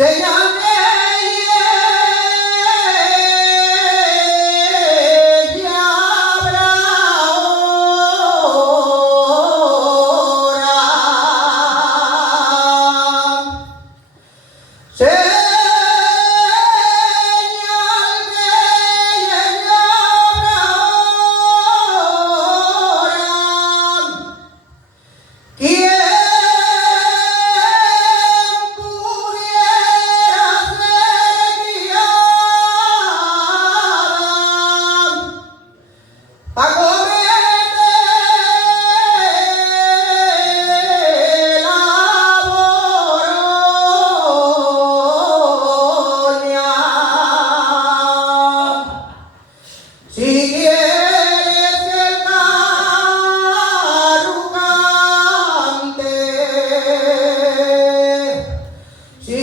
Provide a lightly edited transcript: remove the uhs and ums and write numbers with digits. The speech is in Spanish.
Señal de ella habrá ahora. Señal de ella habrá ahora. ¿Quién pudiera ser guiada a cometer la Borgoña? Si quieres que el carro cante, si